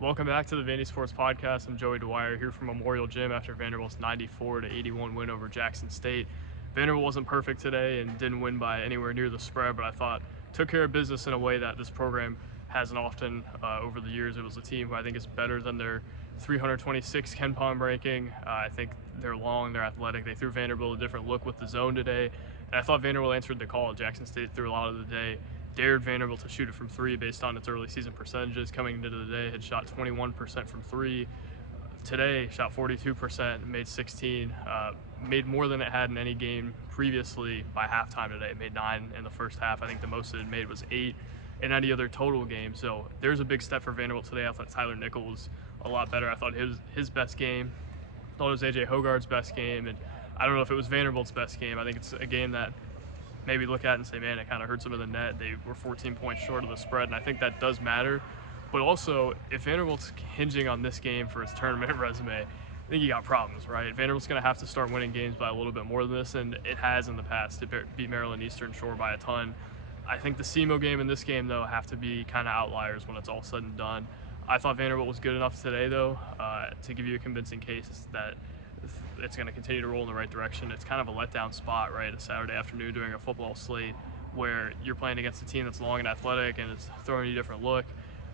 Welcome back to the Vandy Sports Podcast. I'm Joey Dwyer here from Memorial Gym after Vanderbilt's 94-81 win over Jackson State. Vanderbilt wasn't perfect today and didn't win by anywhere near the spread, but I thought took care of business in a way that this program hasn't often over the years. It was a team who I think is better than their 326 KenPom ranking. I think they're long, they're athletic. They threw Vanderbilt a different look with the zone today, and I thought Vanderbilt answered the call. Jackson State threw a lot of the day. Dared Vanderbilt to shoot it from three based on its early season percentages. Coming into the day, had shot 21% from three. Today, shot 42%, made 16, made more than it had in any game previously by halftime today. It made 9 in the first half. I think the most it had made was 8 in any other total game. So there's a big step for Vanderbilt today. I thought Tyler Nickel was a lot better. I thought his best game. I thought it was A.J. Hogarth's best game. And I don't know if it was Vanderbilt's best game. I think it's a game that maybe look at it and say, man, it kind of hurt some of the net. They were 14 points short of the spread, and I think that does matter. But also, if Vanderbilt's hinging on this game for its tournament resume, I think you got problems, right? Vanderbilt's going to have to start winning games by a little bit more than this, and it has in the past. It beat Maryland Eastern Shore by a ton. I think the SEMO game and this game, though, have to be kind of outliers when it's all said and done. I thought Vanderbilt was good enough today, though, to give you a convincing case that it's going to continue to roll in the right direction. It's kind of a letdown spot, right? A Saturday afternoon during a football slate where you're playing against a team that's long and athletic and it's throwing you a different look.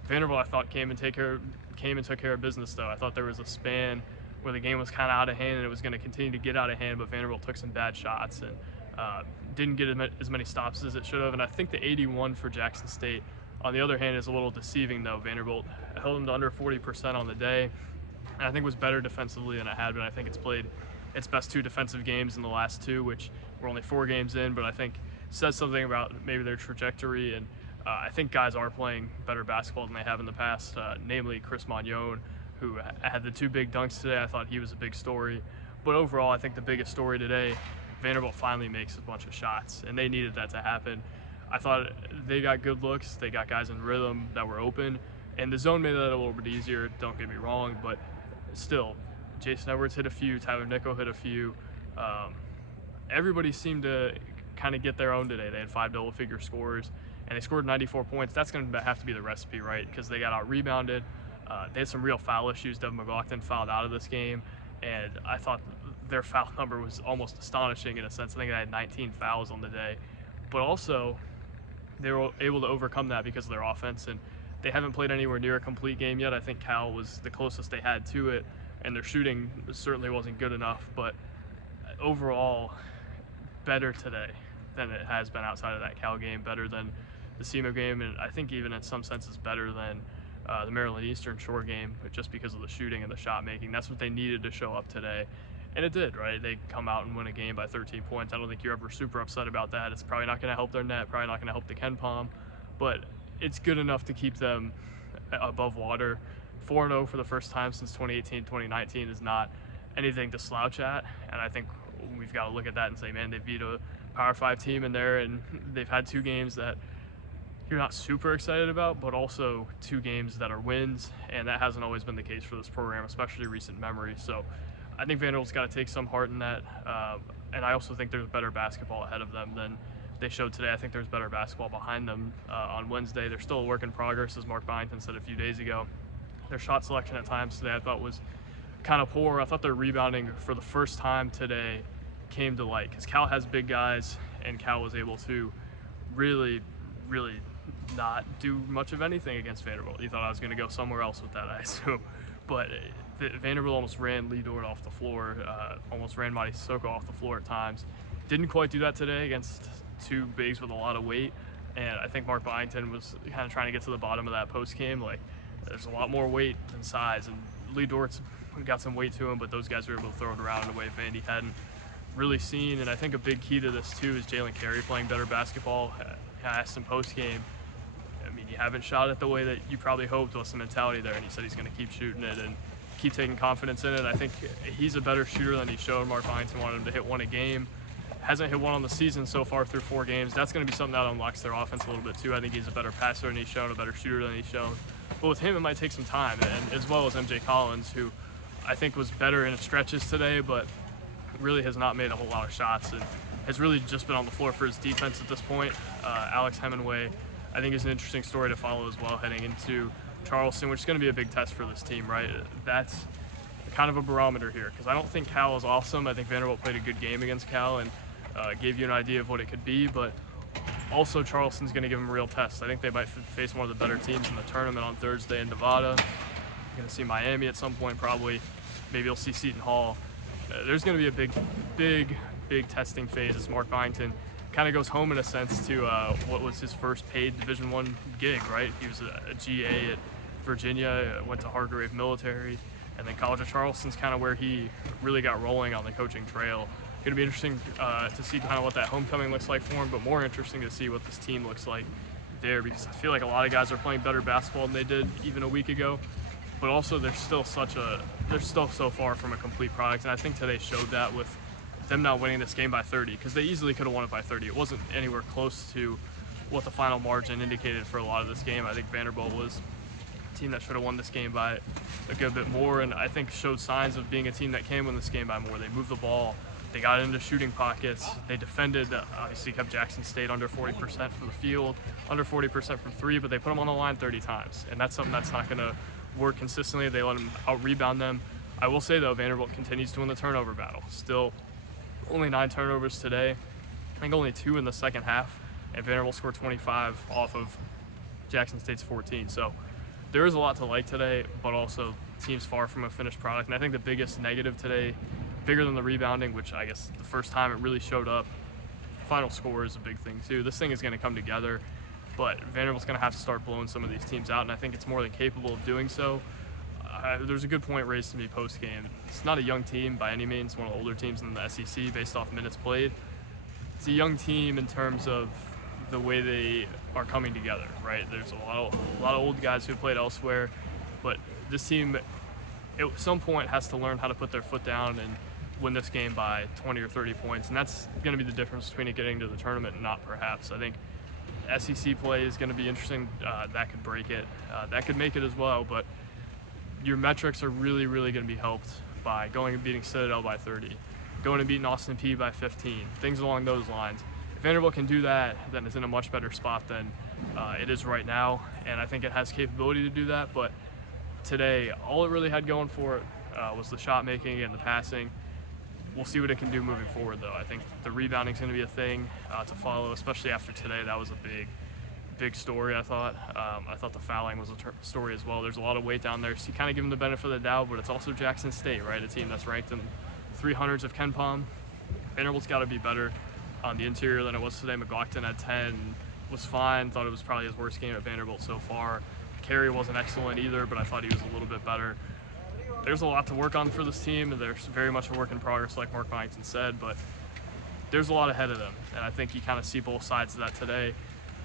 Vanderbilt, I thought, came and took care of business, though. I thought there was a span where the game was kind of out of hand and it was going to continue to get out of hand, but Vanderbilt took some bad shots and didn't get as many stops as it should have. And I think the 81 for Jackson State, on the other hand, is a little deceiving, though. Vanderbilt held them to under 40% on the day, and I think was better defensively than it had been. I think it's played its best 2 defensive games in the last 2, which we're only 4 games in, but I think says something about maybe their trajectory. And I think guys are playing better basketball than they have in the past, namely Chris Magnon, who had the 2 big dunks today. I thought he was a big story. But overall, I think the biggest story today, Vanderbilt finally makes a bunch of shots, and they needed that to happen. I thought they got good looks. They got guys in rhythm that were open, and the zone made that a little bit easier, don't get me wrong, but still, Jason Edwards hit a few, Tyler Nickel hit a few. Everybody seemed to kind of get their own today. They had 5 double-figure scores, and they scored 94 points. That's going to have to be the recipe, right? Because they got out-rebounded. They had some real foul issues. Devin McLaughlin fouled out of this game, and I thought their foul number was almost astonishing in a sense. I think they had 19 fouls on the day. But also, they were able to overcome that because of their offense, and they haven't played anywhere near a complete game yet. I think Cal was the closest they had to it, and their shooting certainly wasn't good enough. But overall, better today than it has been outside of that Cal game, better than the SEMO game, and I think even in some senses better than the Maryland Eastern Shore game, but just because of the shooting and the shot making. That's what they needed to show up today, and it did, right? They come out and win a game by 13 points. I don't think you're ever super upset about that. It's probably not going to help their net, probably not going to help the KenPom, but it's good enough to keep them above water. 4-0 for the first time since 2018-2019 is not anything to slouch at, and I think we've got to look at that and say, man, they beat a Power 5 team in there, and they've had 2 games that you're not super excited about, but also 2 games that are wins, and that hasn't always been the case for this program, especially recent memory. So I think Vanderbilt's got to take some heart in that, and I also think there's better basketball ahead of them than they showed today. I think there's better basketball behind them on Wednesday. They're still a work in progress, as Mark Byington said a few days ago. Their shot selection at times today I thought was kind of poor. I thought their rebounding for the first time today came to light, because Cal has big guys, and Cal was able to really not do much of anything against Vanderbilt. You thought I was going to go somewhere else with that, I assume. But Vanderbilt almost ran Lee Dort off the floor, almost ran Madi Sissoko off the floor at times. Didn't quite do that today against 2 bigs with a lot of weight, and I think Mark Byington was kind of trying to get to the bottom of that post game. Like, there's a lot more weight than size, and Lee Dort's got some weight to him, but those guys were able to throw it around in a way Vandy hadn't really seen. And I think a big key to this too is Jalen Carey playing better basketball. I asked him post game, I mean, you haven't shot it the way that you probably hoped. What's the mentality there? And he said he's going to keep shooting it and keep taking confidence in it. I think he's a better shooter than he showed. Mark Byington wanted him to hit 1 a game. Hasn't hit 1 on the season so far through 4 games. That's going to be something that unlocks their offense a little bit too. I think he's a better passer than he's shown, a better shooter than he's shown. But with him, it might take some time, and as well as MJ Collins, who I think was better in stretches today, but really has not made a whole lot of shots and has really just been on the floor for his defense at this point. Alex Hemingway, I think, is an interesting story to follow as well heading into Charleston, which is going to be a big test for this team, right? That's kind of a barometer here because I don't think Cal is awesome. I think Vanderbilt played a good game against Cal and gave you an idea of what it could be, but also Charleston's going to give them a real test. I think they might face one of the better teams in the tournament on Thursday in Nevada. You're going to see Miami at some point probably. Maybe you'll see Seton Hall. There's going to be a big testing phase as Mark Byington kind of goes home in a sense to what was his first paid Division I gig, right? He was a GA at Virginia, went to Hargrave Military, and then College of Charleston's kind of where he really got rolling on the coaching trail. Going to be interesting to see kind of what that homecoming looks like for him, but more interesting to see what this team looks like there because I feel like a lot of guys are playing better basketball than they did even a week ago, but also they're still so far from a complete product, and I think today showed that with them not winning this game by 30 because they easily could have won it by 30. It wasn't anywhere close to what the final margin indicated for a lot of this game. I think Vanderbilt was a team that should have won this game by a good bit more, and I think showed signs of being a team that can win this game by more. They moved the ball. They got into shooting pockets. They defended, obviously kept Jackson State under 40% from the field, under 40% from three, but they put them on the line 30 times. And that's something that's not going to work consistently. They let them out-rebound them. I will say, though, Vanderbilt continues to win the turnover battle. Still only 9 turnovers today. I think only 2 in the second half. And Vanderbilt scored 25 off of Jackson State's 14. So there is a lot to like today, but also team's far from a finished product. And I think the biggest negative today, bigger than the rebounding, which I guess the first time it really showed up, final score is a big thing too. This thing is going to come together, but Vanderbilt's going to have to start blowing some of these teams out, and I think it's more than capable of doing so. There's a good point raised to me post-game. It's not a young team by any means, one of the older teams in the SEC based off minutes played. It's a young team in terms of the way they are coming together, right? There's a lot of old guys who played elsewhere, but this team at some point has to learn how to put their foot down and win this game by 20 or 30 points, and that's going to be the difference between it getting to the tournament and not, perhaps. I think SEC play is going to be interesting. That could break it. That could make it as well, but your metrics are really, really going to be helped by going and beating Citadel by 30, going and beating Austin Peay by 15, things along those lines. If Vanderbilt can do that, then it's in a much better spot than it is right now, and I think it has capability to do that, but today, all it really had going for it was the shot making and the passing. We'll see what it can do moving forward, though. I think the rebounding is going to be a thing to follow, especially after today. That was a big story, I thought. I thought the fouling was a story as well. There's a lot of weight down there, so you kind of give them the benefit of the doubt, but it's also Jackson State, right? A team that's ranked in 300s of KenPom. Vanderbilt's got to be better on the interior than it was today. McLaughlin had 10, was fine. Thought it was probably his worst game at Vanderbilt so far. Carey wasn't excellent either, but I thought he was a little bit better. There's a lot to work on for this team, and there's very much a work in progress, like Mark Byington said, but there's a lot ahead of them, and I think you kind of see both sides of that today.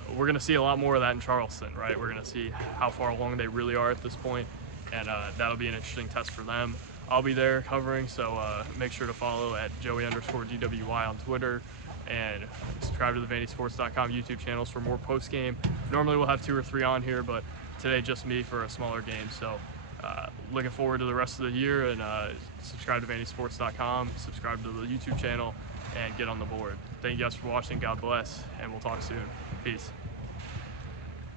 We're going to see a lot more of that in Charleston, right? We're going to see how far along they really are at this point, and that'll be an interesting test for them. I'll be there covering, so make sure to follow at Joey_DWI on Twitter, and subscribe to the VandySports.com YouTube channels for more post-game. Normally we'll have 2 or 3 on here, but today just me for a smaller game. So looking forward to the rest of the year, and subscribe to VandySports.com, subscribe to the YouTube channel, and get on the board. Thank you guys for watching. God bless, and we'll talk soon. Peace.